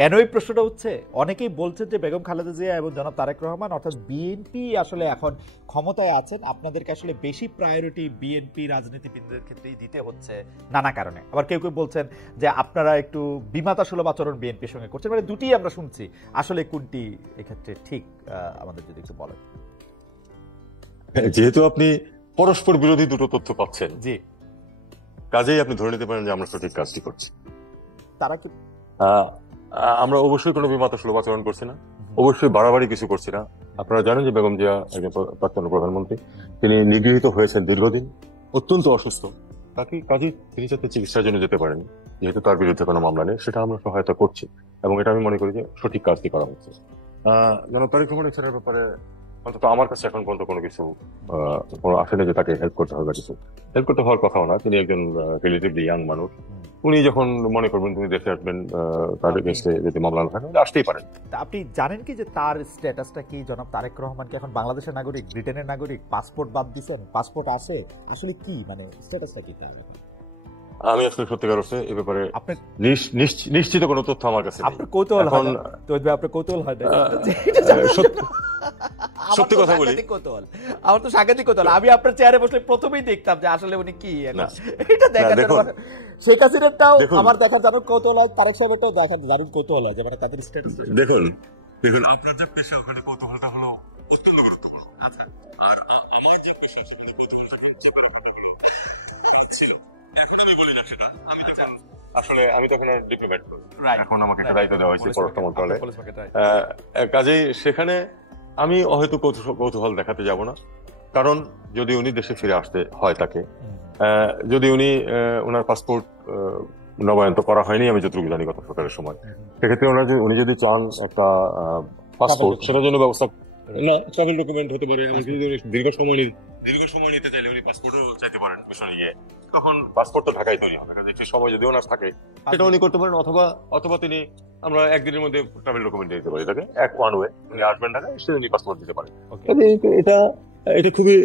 কেন এই প্রশ্নটা হচ্ছে, অনেকেই বলছেন যে বেগম খালেদা জিয়া এবং জনাব তারেক রহমান অর্থাৎ বিএনপি আসলে এখন ক্ষমতায় আছেন, আপনাদেরকে আসলে বেশি প্রায়োরিটি বিএনপি রাজনীতিবিদদের ক্ষেত্রেই দিতে হচ্ছে নানা কারণে। আবার কেউ কেউ বলছেন যে আপনারা একটু বিমাতা সুলভ আচরণ বিএনপির সঙ্গে করছেন। মানে দুটিই আমরা শুনছি, আসলে কোনটি এক্ষেত্রে ঠিক আমাদের যদি একটু বলেন। যেহেতু আপনি পরস্পর বিরোধী দুটো তথ্য পাচ্ছেন, জি, কাজেই আপনি ধরে নিতে পারেন যে আমরা সঠিক কাজটি করছি। তারা কি আমরা অবশ্যই কোনো বিমাতা সুলভ আচরণ করছি না, অবশ্যই বাড়াবাড়ি কিছু করছি না। আপনারা জানেন যে বেগম জিয়া একজন প্রাক্তন প্রধানমন্ত্রী, তিনি নিগৃহীত হয়েছেন দীর্ঘদিন, অত্যন্ত অসুস্থ। কাজেই তিনি যাতে চিকিৎসার জন্য যেতে পারেন, যেহেতু তার বিরুদ্ধে কোনো মামলা নেই, সেটা আমরা সহায়তা করছি এবং এটা আমি মনে করি যে সঠিক কাজটি করা হচ্ছে। যেন তারেক রহমান স্যারের ব্যাপারে অন্তত আমার কাছে এখন পর্যন্ত কোনো কিছু আসেনি যে তাকে হেল্প করতে হবে, কিছু হেল্প করতে হওয়ার কথাও না। তিনি একজন রিলেটিভলি ইয়াং মানুষ, উনি যখন মনে করবেন তিনি দেশে আসবেন, তার এগেইনস্টে যদি মামলা না থাকে আসতেই পারেন। আপনি জানেন কি যে তার স্ট্যাটাসটা কি? জনাব তারেক রহমান কি এখন বাংলাদেশের নাগরিক, ব্রিটেনের নাগরিক? পাসপোর্ট বাদ দিচ্ছেন, পাসপোর্ট আছে, আসলে কি মানে স্ট্যাটাসটা কি তার? আমি আসলে সত্যিকার অর্থে এ ব্যাপারে নিশ্চিত কোনো তথ্য আমার কাছে নেই। আপনার কৌতূহল হয় না? আপনার কৌতূহল হয় না? সত্যি কথা বলি, আমার তো সাংঘাতিক কৌতূহল। আমি আপনার চেয়ারে বসলে প্রথমেই দেখতাম যে আসলে উনি কি, এটা দেখার শেখ হাসিনারটাও আমার দেখার জানুক কৌতূহল হয়, তারেক সাহেবেরটাও দেখার জানুক কৌতূহল হয় যে মানে তাদের স্ট্যাটাস। দেখুন আপনার যে পেশা, ওখানে কৌতূহলটা হলো অত্যন্ত গুরুত্বপূর্ণ। আচ্ছা, আর আমার যে পেশা সেখানে কৌতূহলটা চেপে রাখা ছিল। এখন আমি বলি না সেটা, আমি তখন আসলে আমি তখন ডিপ্লোম্যাট করি, এখন আমাকে একটা দায়িত্ব দেওয়া হয়েছে পররাষ্ট্র মন্ত্রণালয়ে। কাজেই সেখানে আমি হয়তো কৌতূহল দেখাতে যাব না, কারণ যদি উনি দেশে ফিরে আসতে হয় তাকে, যদি ওনার পাসপোর্ট নবায়ন তো করা হয়নি আমি যতটুকু জানি গত সরকারের সময়, সেক্ষেত্রে উনি যদি চান একটা পাসপোর্ট, সেটার জন্য ব্যবস্থা না, ট্রাভেল ডকুমেন্ট হতে পারে। এমনকি যদি দীর্ঘ সময় নিতে চাইলে উনি পাসপোর্টও চাইতে পারেন মিশনে গিয়ে, তখন পাসপোর্ট তো ঢাকায় তৈরি হবে, কাজে সময় যদি ওনার থাকে সেটা উনি করতে পারেন। অথবা তিনি আমরা একদিনের মধ্যে ট্রাভেল ডকুমেন্ট দিতে পারি তাকে, ওয়ান ওয়ে উনি আসবেন ঢাকায়, সে উনি পাসপোর্ট দিতে পারেন। এটা খুবই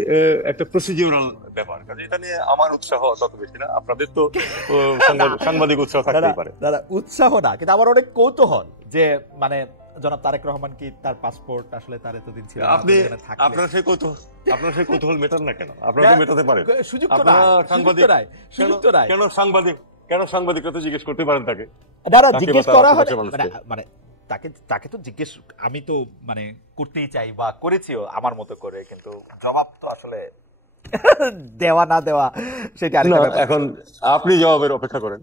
একটা প্রসিডিউরাল ব্যাপার, কাজে এটা নিয়ে আমার উৎসাহ তত বেশি না। আপনাদের তো সাংবাদিক উৎসাহ থাকতেই পারে। দাদা উৎসাহ না, কিন্তু আমার অনেক কৌতূহল যে মানে জনাব তারেক রহমান কি তার পাসপোর্ট আসলে তার এতদিন ছিল, আপনার সেই কৌতূহল মেটান না কেন? আপনারা তো মেটাতে পারেন, সুযোগ তো নাই। কেন সাংবাদিকরা তো জিজ্ঞেস করতে পারেন তাকে। দাদা জিজ্ঞেস করা হয় মানে তাকে তো জিজ্ঞেস আমি তো মানে করতেই চাই বা করেছিও আমার মতো করে, কিন্তু জবাব তো আসলে দেওয়া না দেওয়া সেটা এখন আপনি জবাবের অপেক্ষা করেন।